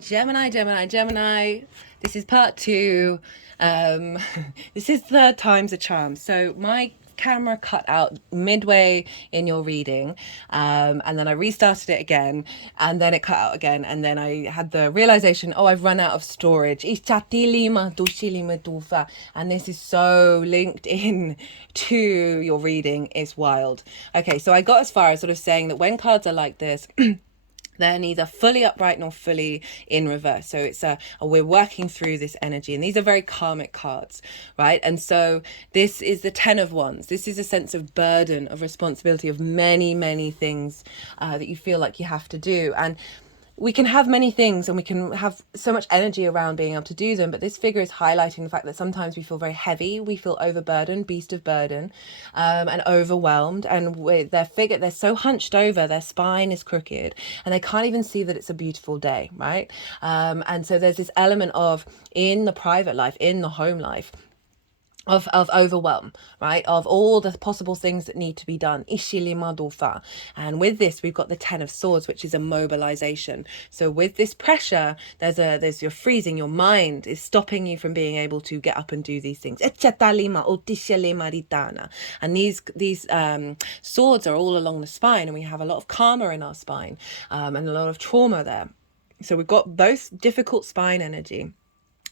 Gemini. This is part two. This is third time's a charm. So my camera cut out midway in your reading, and then I restarted it again, and then it cut out again, and then I had the realization, oh, I've run out of storage. And this is so linked in to your reading. It's wild. Okay, so I got as far as sort of saying that when cards are like this, they're neither fully upright nor fully in reverse. So it's we're working through this energy, and these are very karmic cards, right? And so this is the 10 of Wands. This is a sense of burden, of responsibility, of many things that you feel like you have to do. And we can have many things and we can have so much energy around being able to do them, but this figure is highlighting the fact that sometimes we feel very heavy, we feel overburdened, beast of burden, and overwhelmed, and with their figure, they're so hunched over, their spine is crooked, and they can't even see that it's a beautiful day, right? And so there's this element of, in the private life, in the home life, of overwhelm, right? Of all the possible things that need to be done. And with this, we've got the 10 of Swords, which is a mobilization. So with this pressure, there's your freezing, your mind is stopping you from being able to get up and do these things. And these swords are all along the spine, and we have a lot of karma in our spine, and a lot of trauma there. So we've got both difficult spine energy.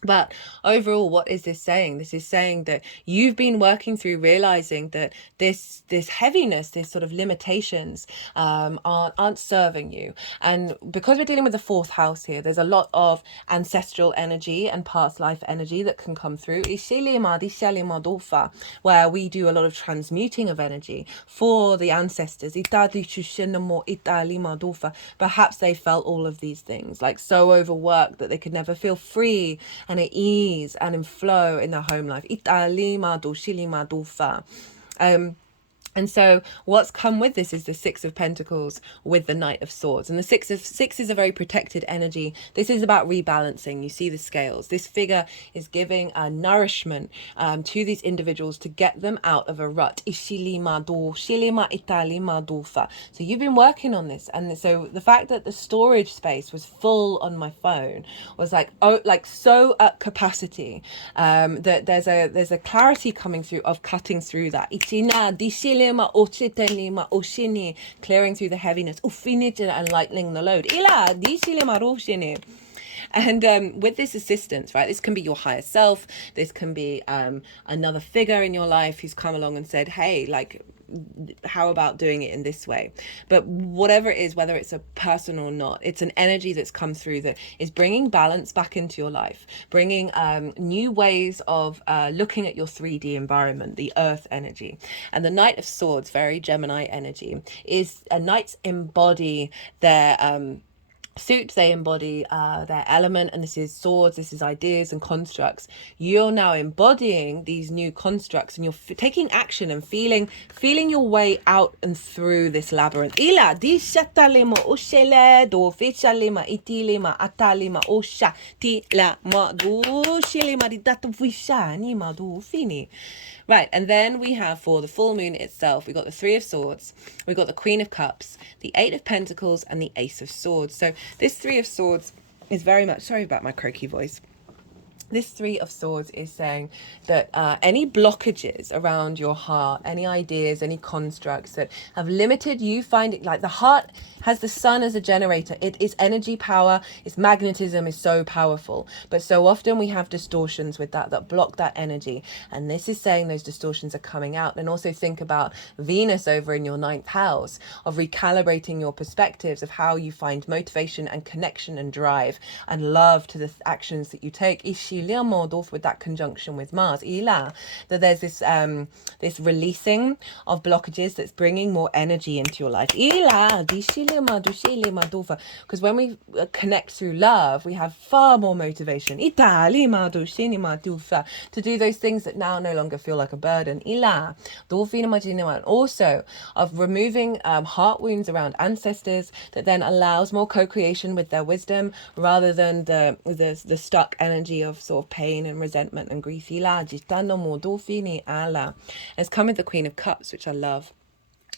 But overall, what is this saying? This is saying that you've been working through realizing that this heaviness, this sort of limitations, aren't serving you. And because we're dealing with the fourth house here, there's a lot of ancestral energy and past life energy that can come through. Where we do a lot of transmuting of energy for the ancestors. Perhaps they felt all of these things, like so overworked that they could never feel free and at ease and in flow in their home life. And so what's come with this is the Six of Pentacles with the Knight of Swords. And the six is a very protected energy. This is about rebalancing. You see the scales. This figure is giving a nourishment to these individuals to get them out of a rut. So you've been working on this. And so the fact that the storage space was full on my phone was like so at capacity, that there's a clarity coming through of cutting through that. Clearing through the heaviness, and lightening the load. And with this assistance, right, this can be your higher self, this can be another figure in your life who's come along and said, hey, like, how about doing it in this way? But whatever it is, whether it's a person or not, it's an energy that's come through that is bringing balance back into your life, bringing new ways of looking at your 3D environment, the earth energy. And the Knight of Swords, very Gemini energy, is knights embody their suit, they embody their element, and this is swords, this is ideas and constructs. You're now embodying these new constructs, and you're taking action and feeling your way out and through this labyrinth. Right, and then we have, for the full moon itself, we got the Three of Swords, we got the Queen of Cups, the Eight of Pentacles, and the Ace of Swords. So this Three of Swords is very much, sorry about my croaky voice, this Three of Swords is saying that any blockages around your heart, any ideas, any constructs that have limited you, find it, like the heart has the sun as a generator. Its energy power, its magnetism is so powerful. But so often we have distortions with that block that energy. And this is saying those distortions are coming out. And also think about Venus over in your 9th house, of recalibrating your perspectives of how you find motivation and connection and drive and love to the actions that you take. With that conjunction with Mars, that there's this this releasing of blockages that's bringing more energy into your life. Because when we connect through love, we have far more motivation to do those things that now no longer feel like a burden. And also of removing heart wounds around ancestors, that then allows more co-creation with their wisdom, rather than the stuck energy of sort of pain and resentment and grief. It's come with the Queen of Cups, which I love.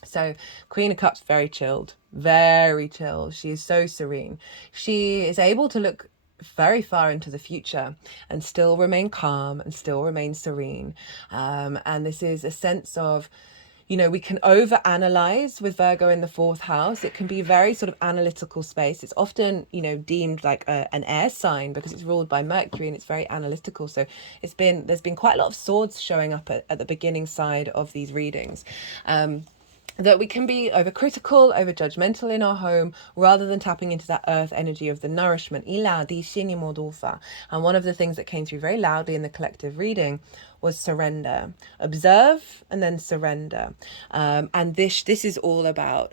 So Queen of Cups, very chilled, very chill. She is so serene. She is able to look very far into the future and still remain calm and still remain serene. And this is a sense of, we can overanalyze with Virgo in the fourth house. It can be a very sort of analytical space. It's often, deemed like an air sign because it's ruled by Mercury and it's very analytical. So there's been quite a lot of swords showing up at the beginning side of these readings. That we can be overcritical, over judgmental in our home, rather than tapping into that earth energy of the nourishment. And one of the things that came through very loudly in the collective reading was surrender. Observe and then surrender. And this is all about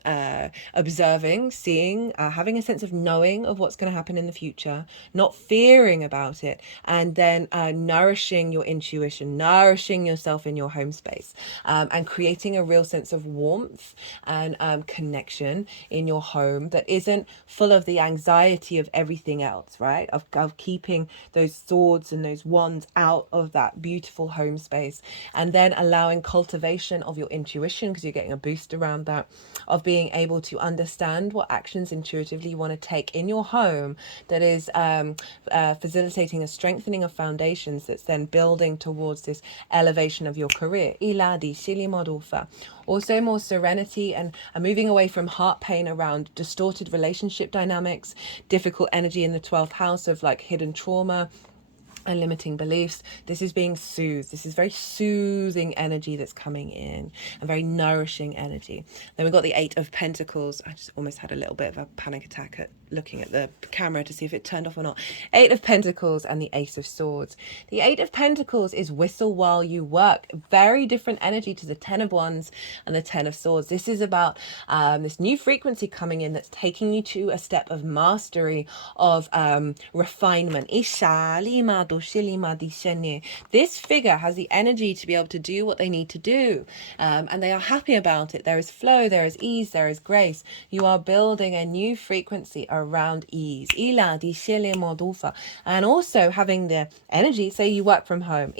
observing, seeing, having a sense of knowing of what's going to happen in the future, not fearing about it, and then nourishing your intuition, nourishing yourself in your home space, and creating a real sense of warmth and connection in your home that isn't full of the anxiety of everything else, right? Of keeping those swords and those wands out of that beautiful home space, and then allowing cultivation of your intuition, because you're getting a boost around that, of being able to understand what actions intuitively you want to take in your home that is facilitating a strengthening of foundations that's then building towards this elevation of your career. Also more serenity and moving away from heart pain around distorted relationship dynamics, difficult energy in the 12th house of like hidden trauma and limiting beliefs. This is being soothed. This is very soothing energy that's coming in, and very nourishing energy. Then we've got the Eight of Pentacles. I just almost had a little bit of a panic attack at looking at the camera to see if it turned off or not. Eight of Pentacles and the Ace of Swords. The Eight of Pentacles is whistle while you work. Very different energy to the Ten of Wands and the Ten of Swords. This is about this new frequency coming in that's taking you to a step of mastery, of refinement. This figure has the energy to be able to do what they need to do, and they are happy about it. There is flow, there is ease, there is grace. You are building a new frequency around ease. And also having the energy, say you work from home,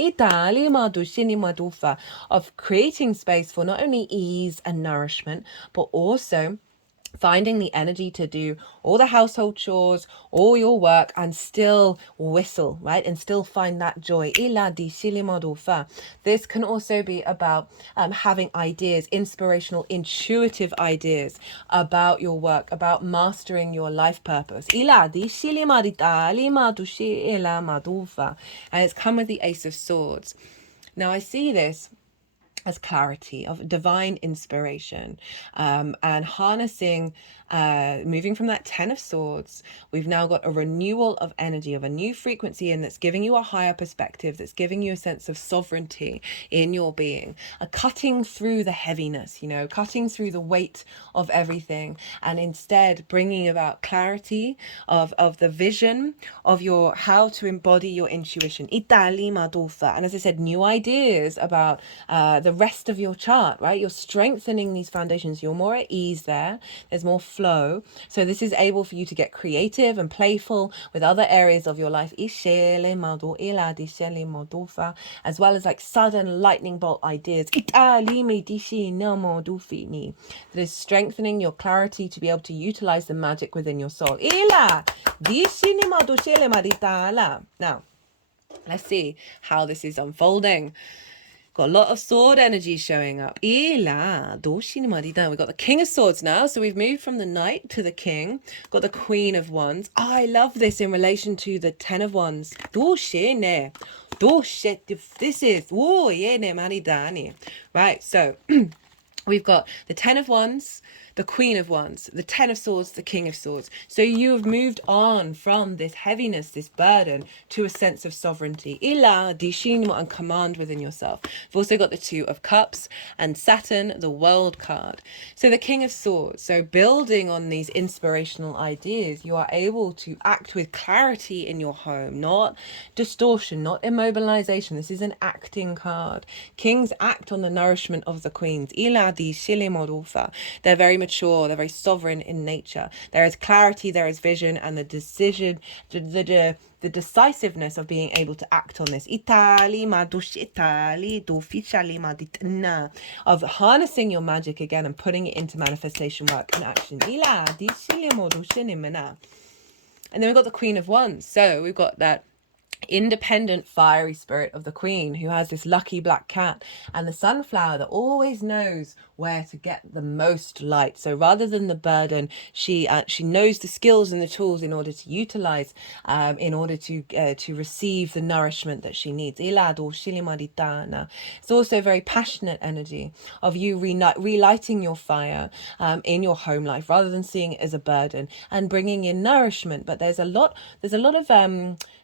of creating space for not only ease and nourishment, but also finding the energy to do all the household chores, all your work, and still whistle, right? And still find that joy. This can also be about having ideas, inspirational, intuitive ideas about your work, about mastering your life purpose. And it's come with the Ace of Swords. Now I see this as clarity, of divine inspiration, and harnessing, moving from that Ten of Swords. We've now got a renewal of energy, of a new frequency, and that's giving you a higher perspective, that's giving you a sense of sovereignty in your being, a cutting through the heaviness, cutting through the weight of everything, and instead bringing about clarity of the vision of your how to embody your intuition. And as I said, new ideas about the rest of your chart, right? You're strengthening these foundations. You're more at ease there. There's more flow. So this is able for you to get creative and playful with other areas of your life, as well as like sudden lightning bolt ideas that is strengthening your clarity to be able to utilize the magic within your soul. Now, let's see how this is unfolding. Got a lot of sword energy showing up. We've got the King of Swords now. So we've moved from the Knight to the King. Got the Queen of Wands. I love this in relation to the Ten of Wands. This is... Right, so... We've got the Ten of Wands, the Queen of Wands, the Ten of Swords, the King of Swords. So you have moved on from this heaviness, this burden, to a sense of sovereignty. And command within yourself. We've also got the Two of Cups and Saturn, the World card. So the King of Swords. So building on these inspirational ideas, you are able to act with clarity in your home, not distortion, not immobilization. This is an acting card. Kings act on the nourishment of the queens. They're very mature, they're very sovereign in nature. There is clarity, there is vision, and the decision, the decisiveness of being able to act on this. Of harnessing your magic again and putting it into manifestation work and action. And then we've got the Queen of Wands. So we've got that independent fiery spirit of the queen who has this lucky black cat, and the sunflower that always knows where to get the most light. So rather than the burden, she knows the skills and the tools in order to utilize, in order to receive the nourishment that she needs. It's also a very passionate energy of you relighting your fire in your home life, rather than seeing it as a burden, and bringing in nourishment. But there's a lot of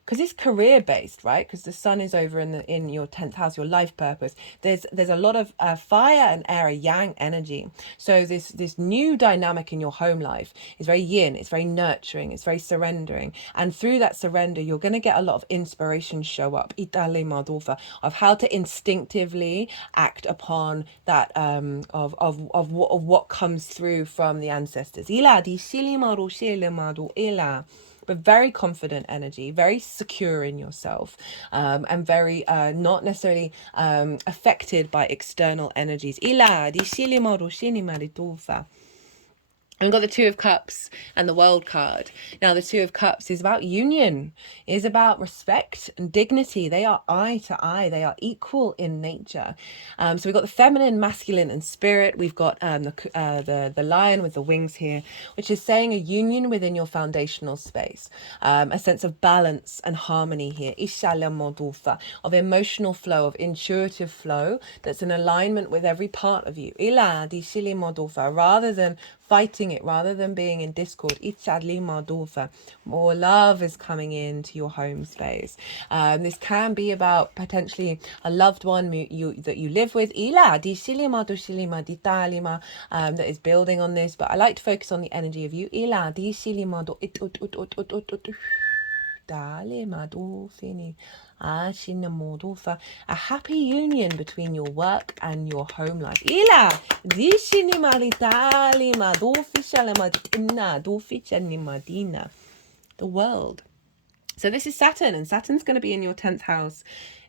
because it's career based, right? Because the sun is over in your 10th house, your life purpose. There's a lot of fire and air, yang energy. So this new dynamic in your home life is very yin. It's very nurturing. It's very surrendering. And through that surrender, you're going to get a lot of inspiration show up of how to instinctively act upon that of what comes through from the ancestors. But very confident energy, very secure in yourself, and very not necessarily affected by external energies. And we've got the Two of Cups and the World card. Now, the Two of Cups is about union, is about respect and dignity. They are eye to eye. They are equal in nature. So we've got the feminine, masculine, and spirit. We've got the lion with the wings here, which is saying a union within your foundational space, a sense of balance and harmony here. Of emotional flow, of intuitive flow that's in alignment with every part of you. Rather than fighting it, rather than being in discord. More love is coming into your home space. This can be about potentially a loved one that you live with, that is building on this. But I like to focus on the energy of you. A happy union between your work and your home life. The world. So this is Saturn, and Saturn's going to be in your 10th house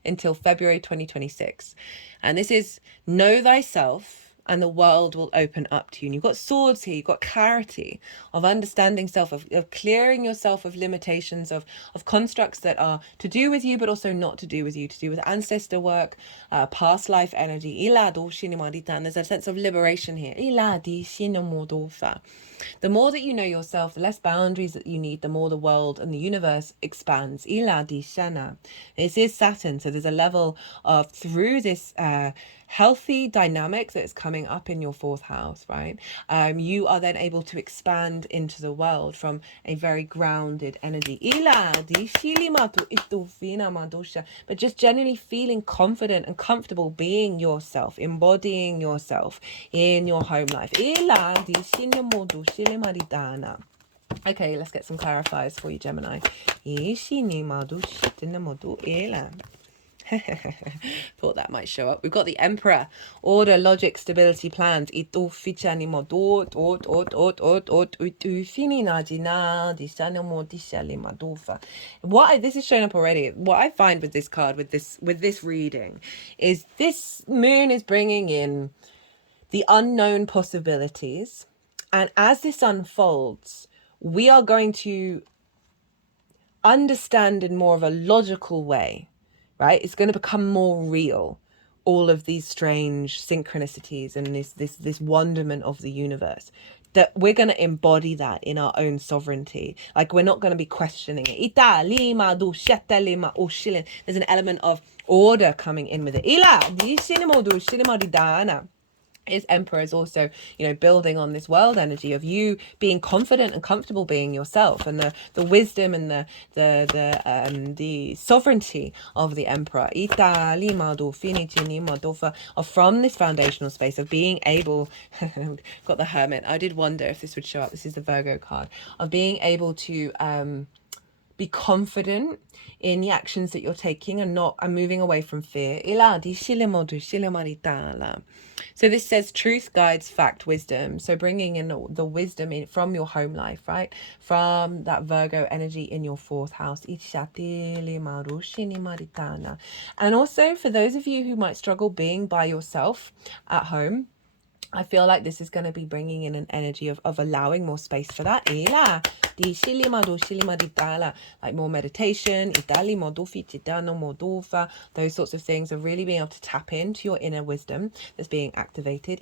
until February 2026. And this is know thyself, and the world will open up to you. And you've got swords here, you've got clarity of understanding self, of clearing yourself of limitations, of constructs that are to do with you, but also not to do with you, to do with ancestor work, past life energy. And there's a sense of liberation here. The more that you know yourself, the less boundaries that you need, the more the world and the universe expands. This is Saturn, so there's a level of, through this healthy dynamic that is coming up in your 4th house, right? You are then able to expand into the world from a very grounded energy. But just generally feeling confident and comfortable being yourself, embodying yourself in your home life. Okay, let's get some clarifiers for you, Gemini. Thought that might show up. We've got the Emperor. Order, logic, stability, plans. What this is showing up already. What I find with this card, with this reading, is this moon is bringing in the unknown possibilities, and as this unfolds, we are going to understand in more of a logical way, right? It's going to become more real, all of these strange synchronicities and this wonderment of the universe, that we're going to embody that in our own sovereignty. Like, we're not going to be questioning it. There's an element of order coming in with it. His Emperor is also, building on this world energy of you being confident and comfortable being yourself, and the wisdom and the sovereignty of the Emperor. From this foundational space of being able, got the Hermit. I did wonder if this would show up. This is the Virgo card of being able to be confident in the actions that you're taking and moving away from fear. So this says truth guides fact, wisdom. So bringing in the wisdom in from your home life, right? From that Virgo energy in your 4th house. And also for those of you who might struggle being by yourself at home, I feel like this is going to be bringing in an energy of allowing more space for that. Like more meditation, those sorts of things, of really being able to tap into your inner wisdom that's being activated.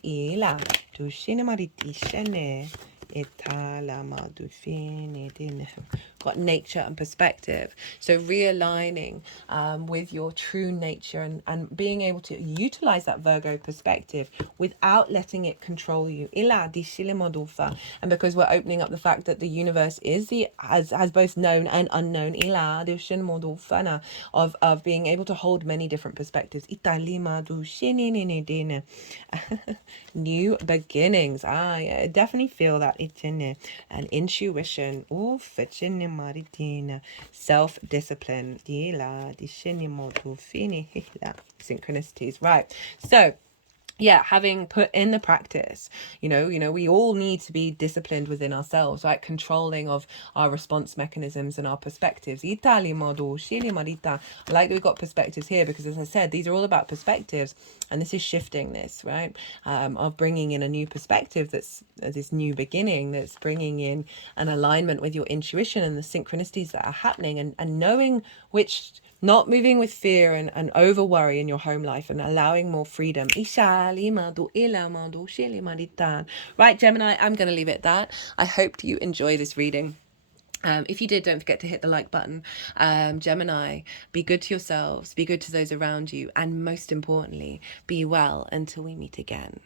Got nature and perspective. So realigning with your true nature, and being able to utilize that Virgo perspective without letting it control you. And because we're opening up the fact that the universe is has both known and unknown, of being able to hold many different perspectives. New beginnings. Yeah, I definitely feel that. And intuition. Self-discipline. Synchronicities. Right. So yeah, having put in the practice, we all need to be disciplined within ourselves, right? Controlling of our response mechanisms and our perspectives. I like that we've got perspectives here, because as I said, these are all about perspectives, and this is shifting this, right? Of bringing in a new perspective, that's this new beginning, that's bringing in an alignment with your intuition and the synchronicities that are happening, and knowing which, not moving with fear and over worry in your home life, and allowing more freedom. Right, Gemini, I'm going to leave it at that. I hope you enjoy this reading. If you did, don't forget to hit the like button. Gemini, be good to yourselves, be good to those around you, and most importantly, be well until we meet again.